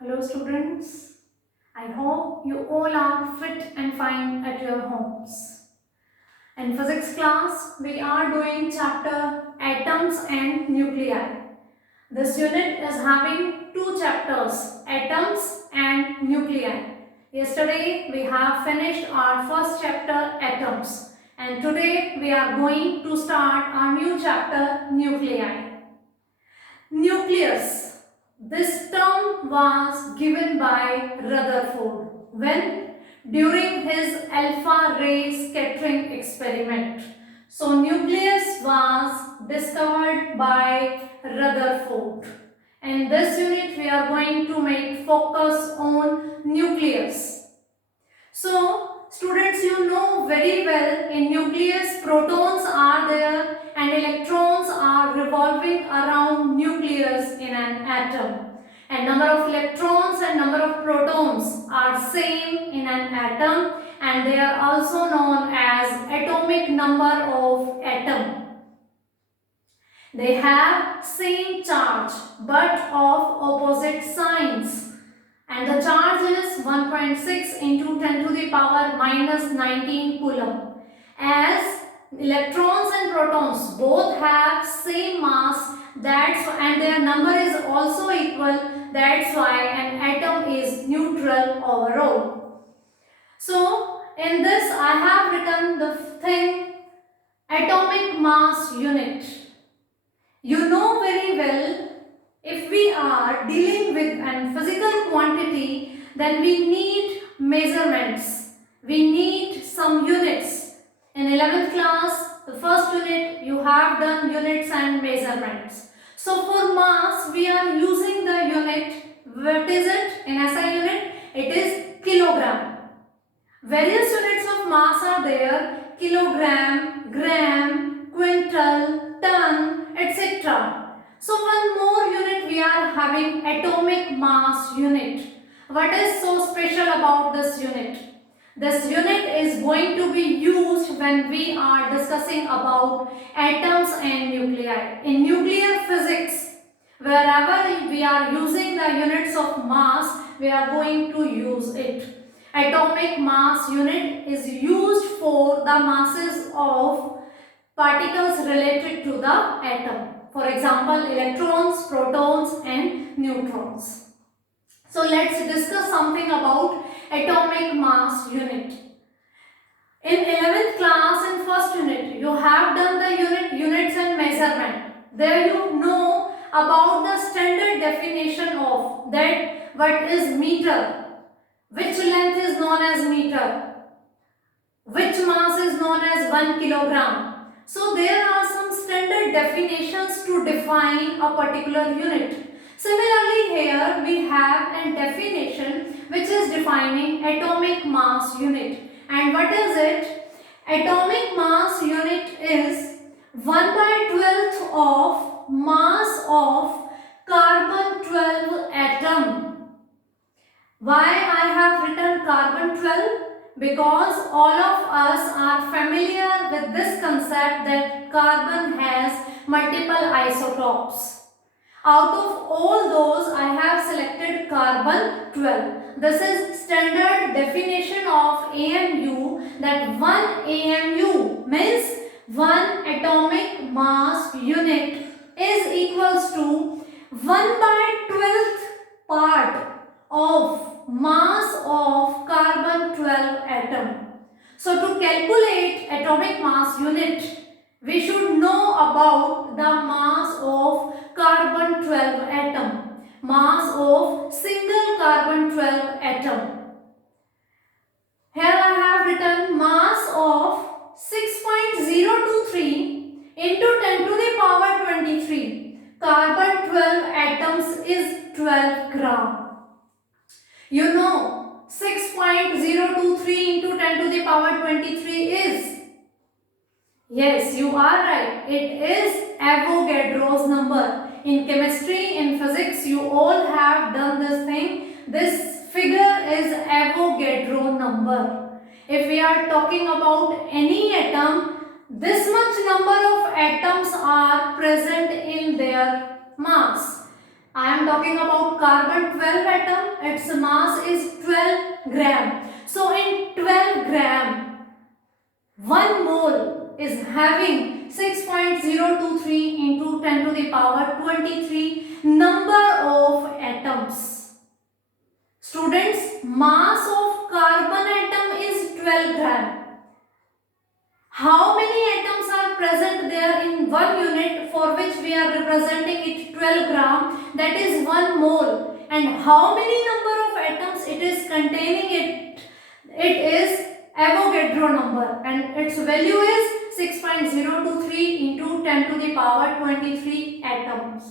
Hello students, I hope you all are fit and fine at your homes. In physics class, we are doing chapter Atoms and Nuclei. This unit is having two chapters, Atoms and Nuclei. Yesterday we have finished our first chapter, Atoms, and today we are going to start our new chapter, Nuclei. Nucleus. This term was given by Rutherford when during his alpha ray scattering experiment. So nucleus was discovered by Rutherford. In this unit we are going to make focus on nucleus. So students, you know very well, in nucleus protons are there and electrons are revolving around nucleus in an atom. And number of electrons and number of protons are same in an atom, and they are also known as atomic number of atom. They have same charge but of opposite signs, and the charge is 1.6 into 10 to the power minus 19 coulomb. As electrons and protons both have same mass, and their number is also equal, that's why an atom is neutral overall. So in this I have written the thing atomic mass unit. You know very well, if we are dealing with a physical quantity, then we need measurements. We need some units. In 11th class, the first unit, you have done units and measurements. So for mass, we are using the unit. What is it in SI unit? It is kilogram. Various units of mass are there: kilogram, gram, quintal, ton, etc. So one more unit we are having, atomic mass unit. What is so special about this unit? This unit is going to be used when we are discussing about atoms and nuclei. In nuclear physics, wherever we are using the units of mass, we are going to use it. Atomic mass unit is used for the masses of particles related to the atom. For example, electrons, protons and neutrons. So let's discuss something about atomic mass unit. In 11th class, in first unit, you have done the units and measurement. There you know about the standard definition of that, what is meter, which length is known as meter, which mass is known as 1 kilogram. So there are some standard definitions to define a particular unit. Similarly, here we have a definition which is defining atomic mass unit. And what is it? Atomic mass unit is 1/12 of mass of carbon 12 atom. Why I have written carbon 12? Because all of us are familiar with this concept that carbon has multiple isotopes. Out of all those, I have selected carbon 12. This is standard definition of AMU, that 1 AMU means 1 atomic mass unit is equals to 1/12th part of mass of carbon 12 atom. So to calculate atomic mass unit, we should know about the mass of carbon 12 atom, mass of single carbon 12 atom. Here I have written mass of 6.023 into 10 to the power 23. Carbon 12 atoms is 12 gram. You know 6.023 into 10 to the power 23 is, yes, you are right, it is Avogadro's number. In chemistry, in physics, you all have done this thing. This figure is Avogadro number. If we are talking about any atom, this much number of atoms are present in their mass. I am talking about carbon 12 atom. Its mass is 12 gram. So in 12 gram, 1 mole is having 6.023 into 10 to the power 23 number of atoms. Students, mass of carbon atom is 12 gram. How many atoms are present there in 1 unit for which we are representing it 12 gram, that is 1 mole, and how many number of atoms it is containing it is Avogadro number, and its value is 6.023 into 10 to the power 23 atoms.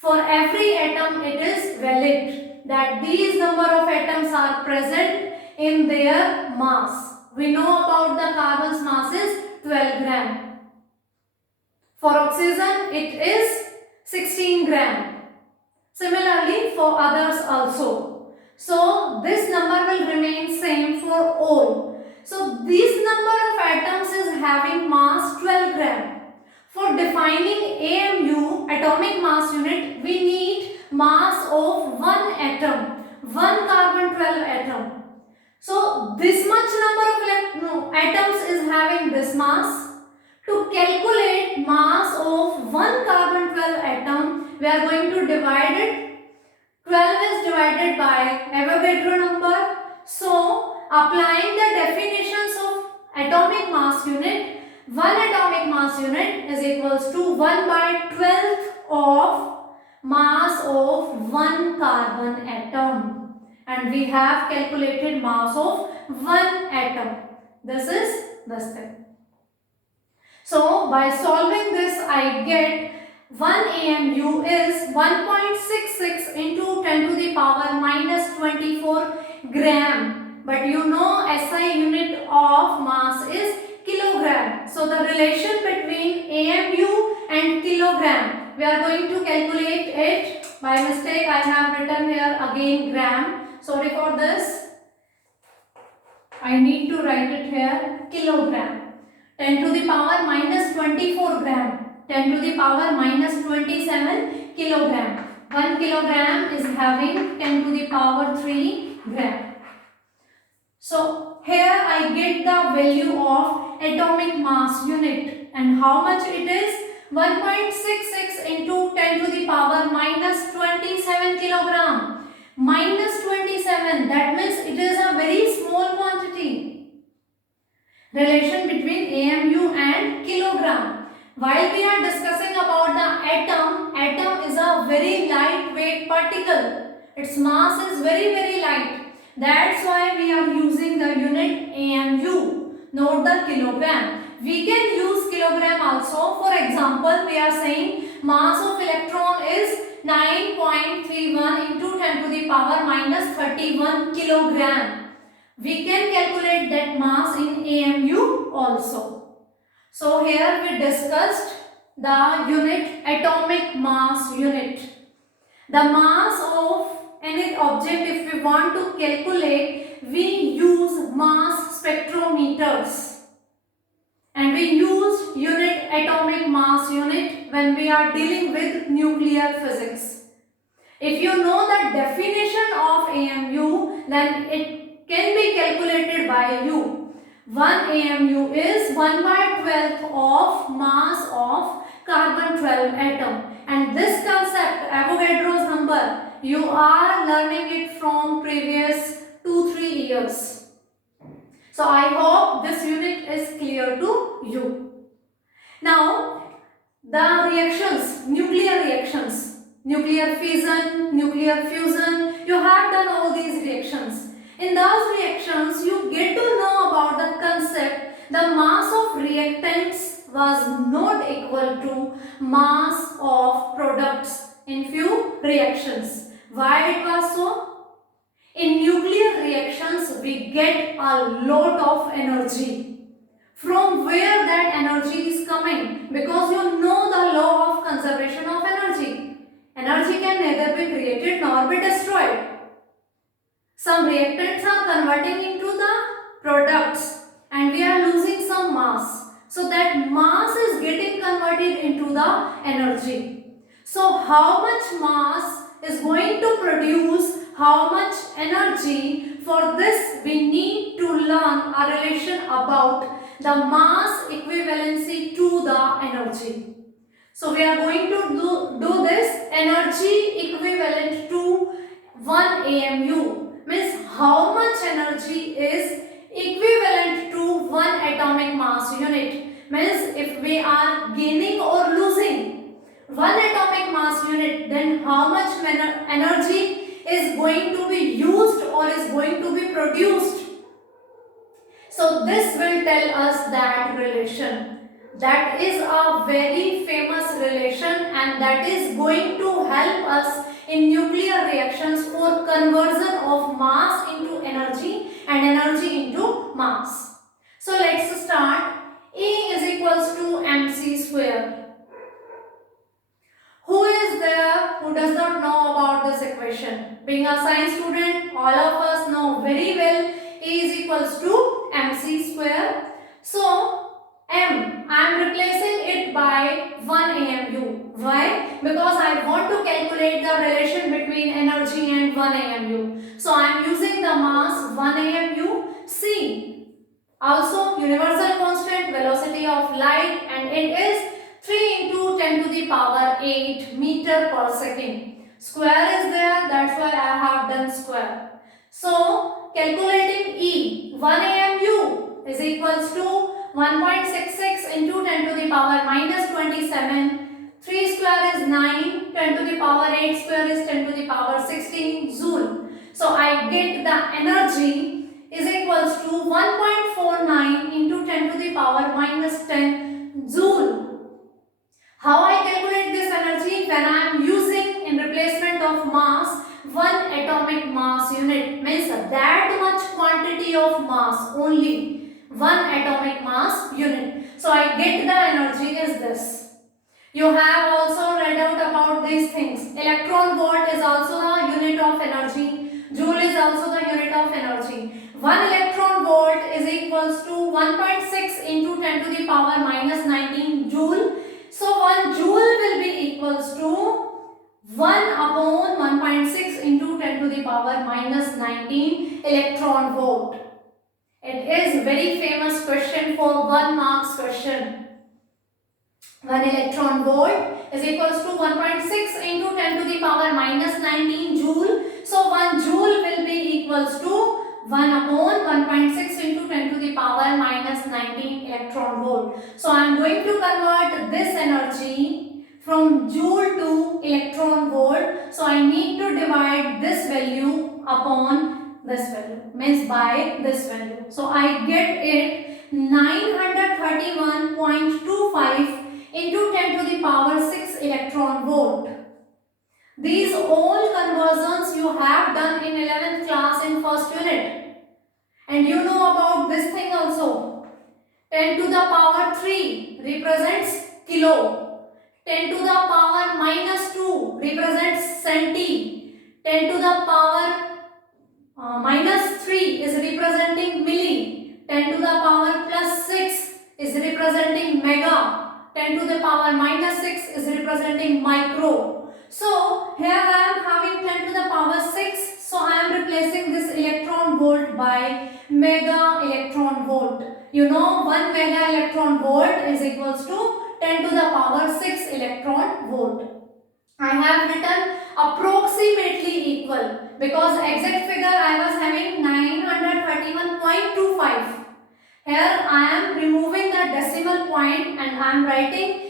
For every atom it is valid that these number of atoms are present in their mass. We know about the carbon's mass is 12 gram. For oxygen it is 16 gram. Similarly for others also. So this number will remain same for all. So this number of atoms is having mass 12 gram. For defining AMU, atomic mass unit, we need mass of one atom, one carbon 12 atom. So this much number of atoms is having this mass. To calculate mass of one carbon 12 atom, we are going to divide it. 12 is divided by Avogadro number. So applying the definitions of atomic mass unit, one atomic mass unit is equals to 1 by 12th of mass of one carbon atom. And we have calculated mass of one atom. This is the step. So by solving this, I get 1 AMU is 1.66 into 10 to the power minus 24 gram. But you know SI unit of mass is kilogram. So the relation between AMU and kilogram, we are going to calculate it. By mistake I have written here again gram. Sorry for this. I need to write it here kilogram. 10 to the power minus 24 gram. 10 to the power minus 27 kilogram. 1 kilogram is having 10 to the power 3 gram. So here I get the value of atomic mass unit, and how much it is? 1.66 into 10 to the power minus 27 kilogram. Minus 27, that means it is a very small quantity. Relation between AMU and kilogram. While we are discussing about the atom is a very lightweight particle. Its mass is very light. That's why we are using the unit AMU, not the kilogram. We can use kilogram also. For example, we are saying mass of electron is 9.31 into 10 to the power minus 31 kilogram. We can calculate that mass in AMU also. So here we discussed the unit atomic mass unit. The mass of any object, if we want to calculate, we use mass spectrometers. And we use unit atomic mass unit when we are dealing with nuclear physics. If you know the definition of AMU, then it can be calculated by you. 1 AMU is 1 by 12th of mass of carbon 12 atom. And this concept, Avogadro's number, you are learning it from previous 2-3 years. So I hope this unit is clear to you. Now the reactions, nuclear fission, nuclear fusion, you have done all these reactions. In those reactions you get to know about the concept, the mass of reactants was not equal to mass of products in few reactions. Why it was so? In nuclear reactions, we get a lot of energy. From where that energy is coming? Because you know the law of conservation of energy. Energy can neither be created nor be destroyed. Some reactants are converting into the products and we are losing some mass. So that mass is getting converted into the energy. So how much mass is going to produce how much energy? For this we need to learn a relation about the mass equivalency to the energy. So we are going to do this energy equivalent to 1 AMU, means how much energy is equivalent to 1 atomic mass unit, means if we are gaining or losing 1 atomic mass unit, then how much energy is going to be used or is going to be produced. So this will tell us that relation. That is a very famous relation, and that is going to help us in nuclear reactions for conversion of mass into energy and energy into mass. So let's start. E is equals to mc square. Who is there who does not know about this equation? Being a science student, all of us know very well E is equals to mc square. So m, I am replacing it by 1 AMU. Why? Because I want to calculate the relation between energy and 1 AMU. So I am using the mass 1 AMU. C, also universal constant, velocity of light, and it is 3 into 10 to the power 8 meter per second. Square is there, that's why I have done square. So calculating E, 1 AMU is equals to 1.66 into 10 to the power minus 27. 3 square is 9, 10 to the power 8 square is 10 to the power 16 joule. So I get the energy is equals to 1.49 into 10 to the power minus 10 joule. How I calculate this energy? When I am using in replacement of mass 1 atomic mass unit, means that much quantity of mass, only 1 atomic mass unit. So I get the energy is this. You have also read out about these things. Electron volt is also the unit of energy. Joule is also the unit of energy. 1 electron volt is equals to 1.6 into 10 to the power minus 19 joule. So 1 joule will be equals to 1 upon 1.6 into 10 to the power minus 19 electron volt. It is very famous question for 1 marks question. 1 electron volt is equals to 1.6 into 10 to the power minus 19 joule. So 1 joule will be equals to 1 upon 1.6 into 10 to the power minus 19 electron volt. So I am going to convert this energy from joule to electron volt. So I need to divide this value upon this value, means by this value. So I get it 931.25 into 10 to the power 6 electron volt. These all conversions you have done in 11th class in first unit. And you know about this thing also. 10 to the power 3 represents kilo. 10 to the power minus 2 represents centi. 10 to the power minus 3 is representing milli. 10 to the power plus 6 is representing mega. 10 to the power minus 6 is representing micro. So here I am having 10 to the power 6. So I am replacing this electron volt by mega electron volt. You know 1 mega electron volt is equals to 10 to the power 6 electron volt. I have written approximately equal because exact figure I was having 931.25. Here I am removing the decimal point and I am writing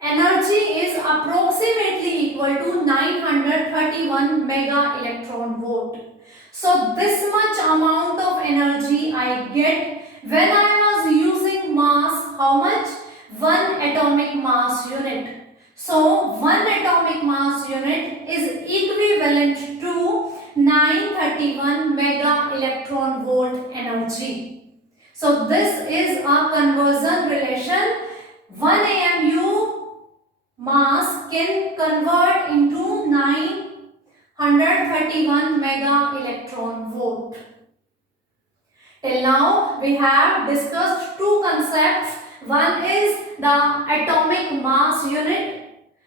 energy is approximately equal to 931 mega electron volt. So this much amount of energy I get when I was using mass, how much? 1 atomic mass unit. So 1 atomic mass unit is equivalent to 931 mega electron volt energy. So this is a conversion relation. 1 AMU mass can convert into 931 mega electron volt. Till now we have discussed two concepts. One is the atomic mass unit.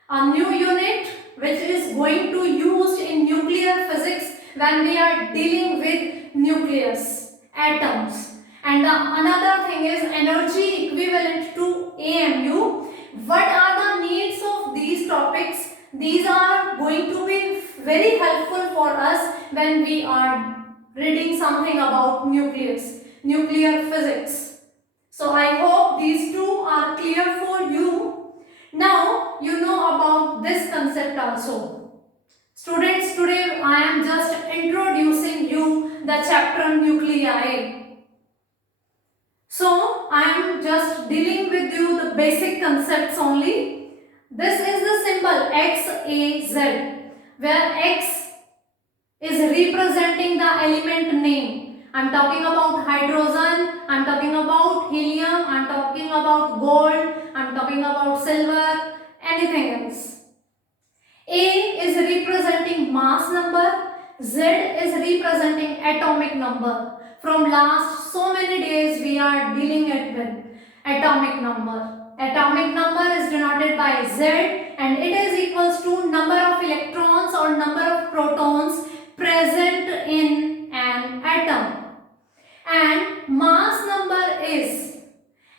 a new unit which is going to used in nuclear physics when we are dealing with nucleus, atoms. And the another thing is energy equivalent to AMU. What are the needs of these topics? These are going to be very helpful for us when we are reading something about nucleus, nuclear physics. So I hope these two are clear for you. Now you know about this concept also. Students, today I am just introducing you the chapter nuclei. So I am just dealing with you the basic concepts only. This is the symbol XAZ, where X is representing the element name. I am talking about hydrogen, I am talking about helium, I am talking about gold, I am talking about silver, anything else. A is representing mass number, Z is representing atomic number. From last so many days we are dealing it with atomic number. Atomic number is denoted by Z and it is equals to number of electrons or number of protons present in an atom. And mass number is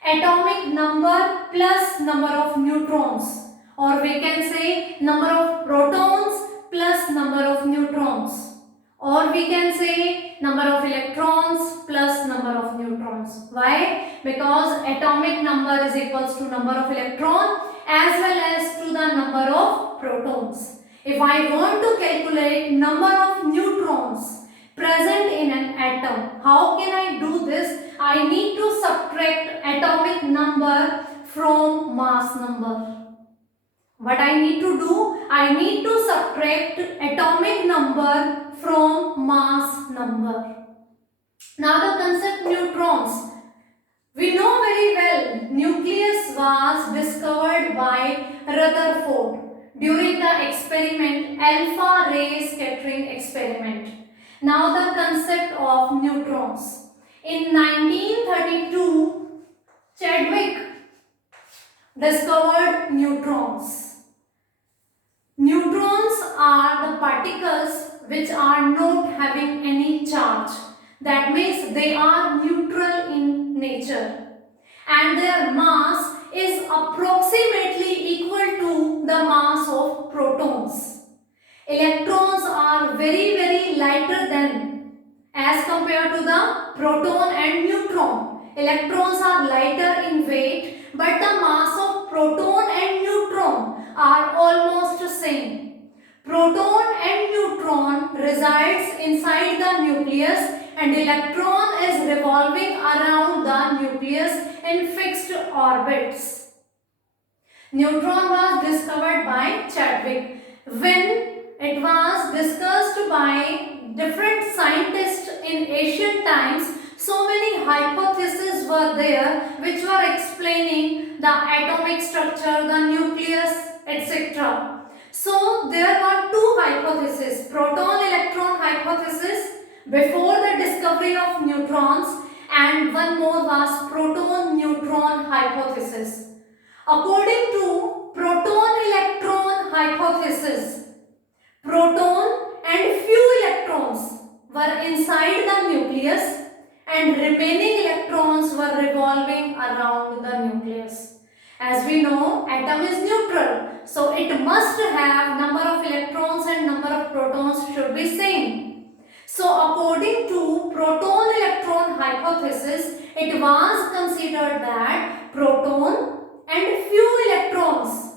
atomic number plus number of neutrons, or we can say number of protons plus number of neutrons, or we can say number of electrons plus number of neutrons. Why? Because atomic number is equals to number of electron as well as to the number of protons. If I want to calculate number of neutrons present in an atom, how can I do this? I need to subtract atomic number from mass number. What I need to do? I need to subtract atomic number from mass number. Now the concept neutrons. We know very well nucleus was discovered by Rutherford during the experiment alpha ray scattering experiment. Now the concept of neutrons. In 1932, Chadwick discovered neutrons. Neutrons are the particles which are not having any charge. That means they are neutral in nature. And their mass is approximately equal to the mass of protons. Electrons are very lighter than as compared to the proton and neutron. Electrons are lighter in weight, but the mass of proton and neutron are almost same. Proton and neutron resides inside the nucleus and electron is revolving around the nucleus in fixed orbits. Neutron was discovered by Chadwick. When it was discussed by different scientists in ancient times, so many hypotheses were there which were explaining the atomic structure, the nucleus, etc. So there were two hypotheses, proton-electron hypothesis before the discovery of neutrons, and one more was proton-neutron hypothesis. According to proton-electron hypothesis, proton and few electrons were inside the nucleus and remaining electrons were revolving around the nucleus. As we know, atom is neutral, so it must have number of electrons and number of protons should be same. So according to proton-electron hypothesis, it was considered that proton and few electrons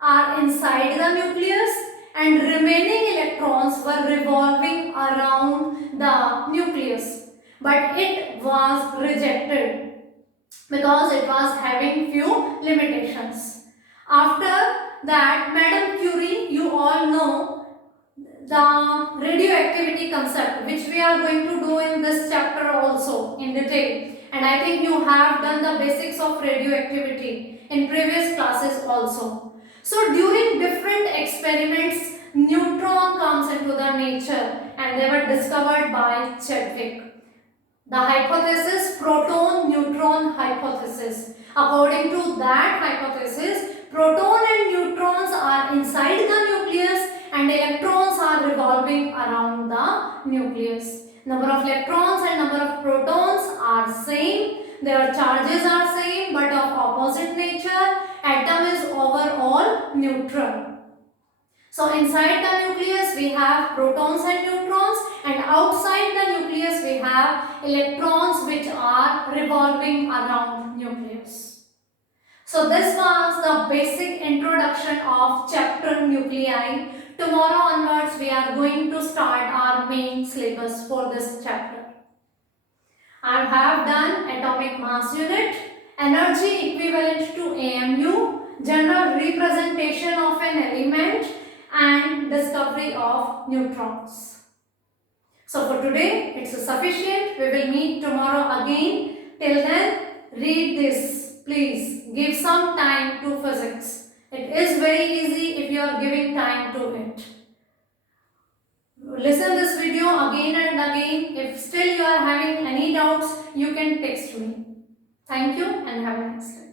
are inside the nucleus and remaining electrons were revolving around the nucleus. But it was rejected because it was having few limitations. After that, Madame Curie, you all know the radioactivity concept, which we are going to do in this chapter also in detail. And I think you have done the basics of radioactivity in previous classes also. So during different experiments, neutron comes into the nature and they were discovered by Chadwick. The hypothesis, proton-neutron hypothesis. According to that hypothesis, proton and neutrons are electrons are revolving around the nucleus. Number of electrons and number of protons are same. Their charges are same but of opposite nature. Atom is overall neutral. So inside the nucleus we have protons and neutrons, and outside the nucleus we have electrons which are revolving around nucleus. So this was the basic introduction of chapter nuclei. Tomorrow onwards we are going to start our main syllabus for this chapter. I have done atomic mass unit, energy equivalent to AMU, general representation of an element, and discovery of neutrons. So for today it's sufficient. We will meet tomorrow again. Till then, read this. Please give some time to physics. It is very easy if you are giving time to it. Listen this video again and again. If still you are having any doubts, you can text me. Thank you and have a nice day.